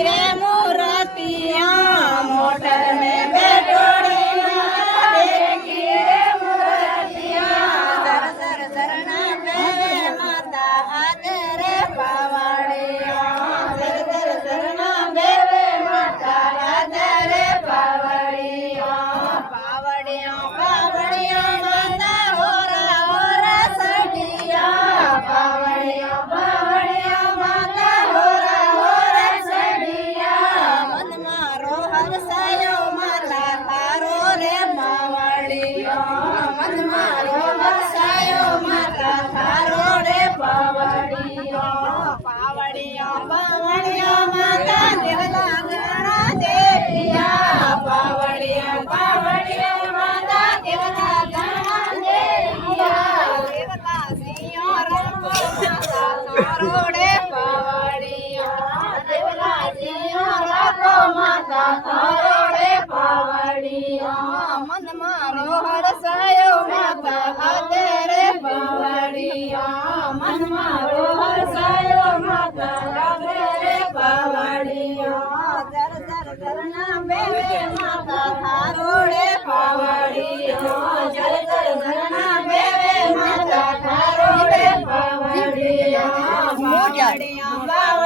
રે મૂર્તિયા મોટર ને બેઠોડી દેખી રે મૂર્તિયા સર શરણા બેવે માતા હાથે રે પાવડિયા સર શરણા બેવે માતા હાથે રે પાવડિયા પાવડિયા પાવડિયા માતા હોરા હોરા સઢિયા પાવડિયા પાવડિયા માતા હોરા હોરા સઢિયા મનમાં રોહર સાયો માતા તારો રે પાવડિયા મનમાં રોહર સાયો માતા તારો રે પાવડિયા પાવડિયા પાવડિયા માતા દેવલા ગણા દેવિયા પાવડિયા પાવડિયા માતા દેવલા ગણા દેવિયા દેવલા સિંહ રંગો માતા તારો રે પાવડિયા દેવલા સિંહ રંગો માતા તારો રે પાવડિયા મનમાં રોહર સાયો માતા હાથે રે પાવડિયા મનમાં રોહર સાયો માતા હાથે રે પાવડિયા દર દર ધરના બેવે માતા તારો રે પાવડિયા દર દર ધરના બેવે માતા તારો રે પાવડિયા પાવડિયા